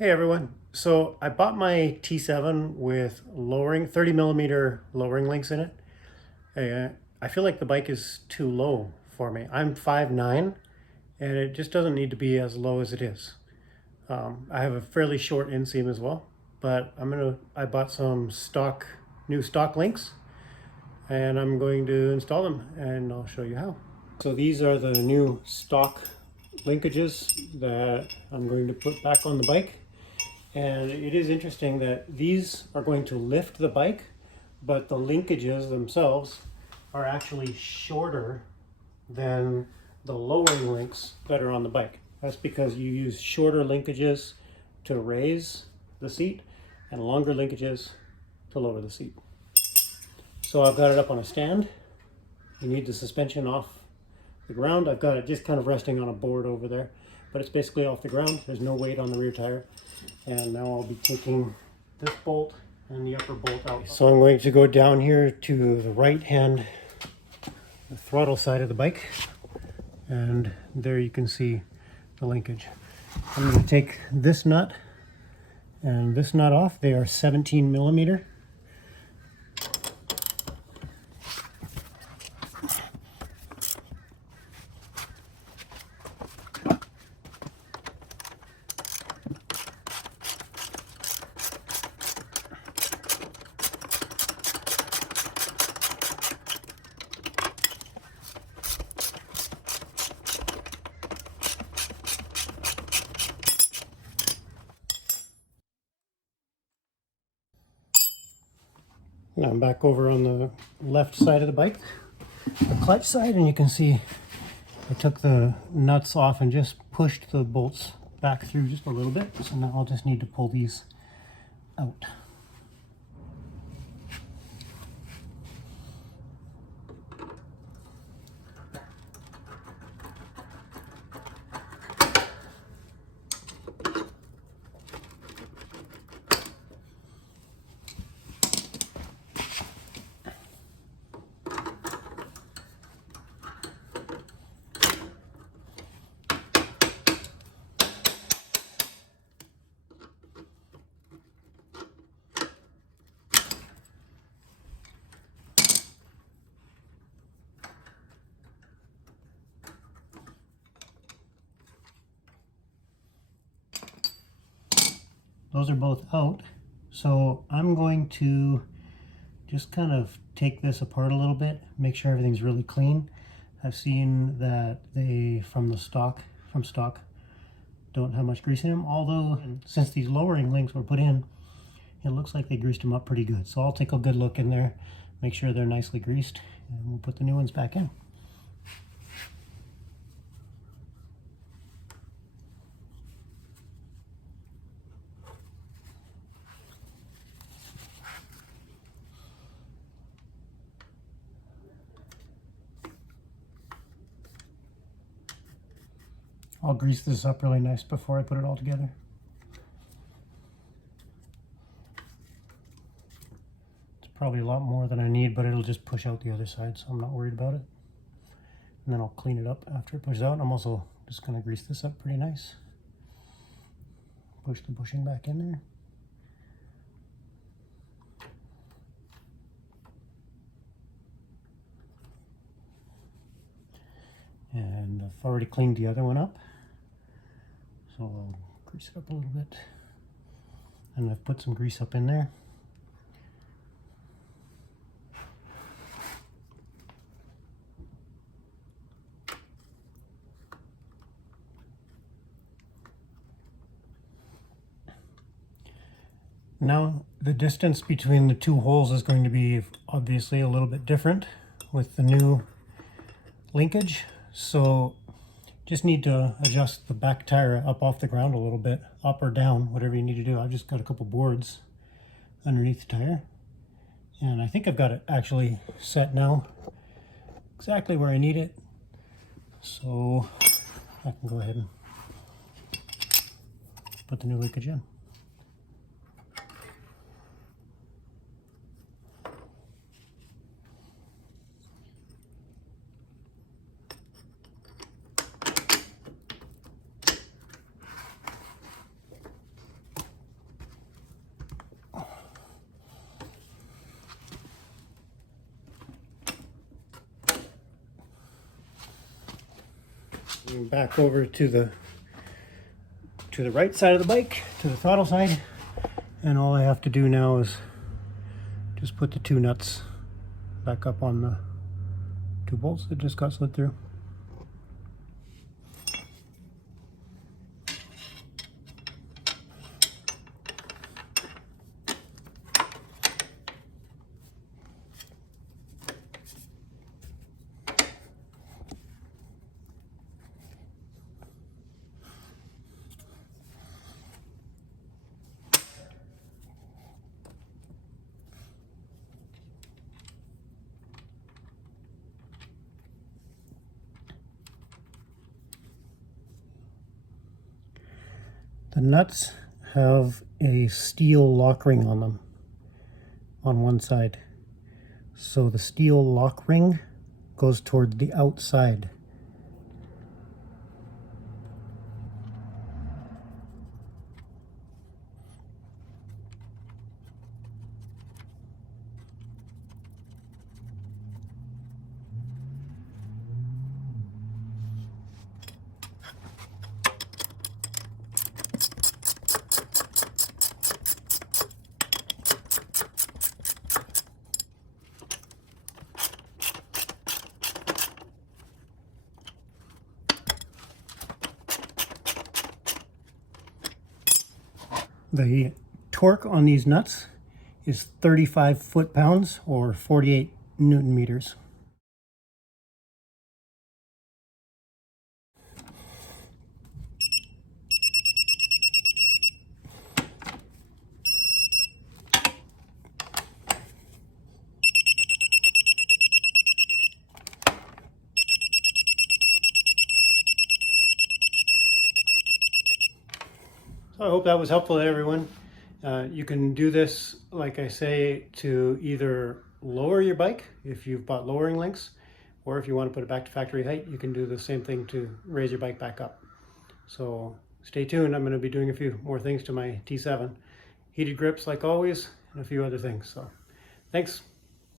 Hey everyone. So I bought my T7 with 30 millimeter lowering links in it. I feel like the bike is too low for me. I'm 5'9", and it just doesn't need to be as low as it is. I have a fairly short inseam as well, but I bought some new stock links, and I'm going to install them and I'll show you how. So these are the new stock linkages that I'm going to put back on the bike. And it is interesting that these are going to lift the bike, but the linkages themselves are actually shorter than the lowering links that are on the bike. That's because you use shorter linkages to raise the seat and longer linkages to lower the seat. So I've got it up on a stand. You need the suspension off the ground. I've got it just kind of resting on a board over there, but it's basically off the ground. There's no weight on the rear tire. And now I'll be taking this bolt and the upper bolt out. So I'm going to go down here to the right hand, the throttle side of the bike, and there you can see the linkage. I'm going to take this nut and this nut off. They are 17 millimeter. Now I'm back over on the left side of the bike, the clutch side, and you can see I took the nuts off and just pushed the bolts back through just a little bit. So now I'll just need to pull these out. Those are both out. So I'm going to just kind of take this apart a little bit, make sure everything's really clean. I've seen that they, from stock, don't have much grease in them. Although, since these lowering links were put in, it looks like they greased them up pretty good. So I'll take a good look in there, make sure they're nicely greased, and we'll put the new ones back in. I'll grease this up really nice before I put it all together. It's probably a lot more than I need, but it'll just push out the other side, so I'm not worried about it. And then I'll clean it up after it pushes out. I'm also just going to grease this up pretty nice. Push the bushing back in there. And I've already cleaned the other one up, so I'll grease it up a little bit. And I've put some grease up in there. Now the distance between the two holes is going to be obviously a little bit different with the new linkage. So just need to adjust the back tire up off the ground a little bit, up or down, whatever you need to do. I've just got a couple boards underneath the tire, and I think I've got it actually set now exactly where I need it. So I can go ahead and put the new linkage in. Back over to the right side of the bike, to the throttle side, and all I have to do now is just put the two nuts back up on the two bolts that just got slid through. The nuts have a steel lock ring on them on one side. So the steel lock ring goes toward the outside. The torque on these nuts is 35 foot-pounds or 48 Newton meters. So I hope that was helpful to everyone. You can do this, like I say, to either lower your bike if you've bought lowering links, or if you want to put it back to factory height, you can do the same thing to raise your bike back up. So stay tuned. I'm going to be doing a few more things to my T7. Heated grips like always, and a few other things. So thanks.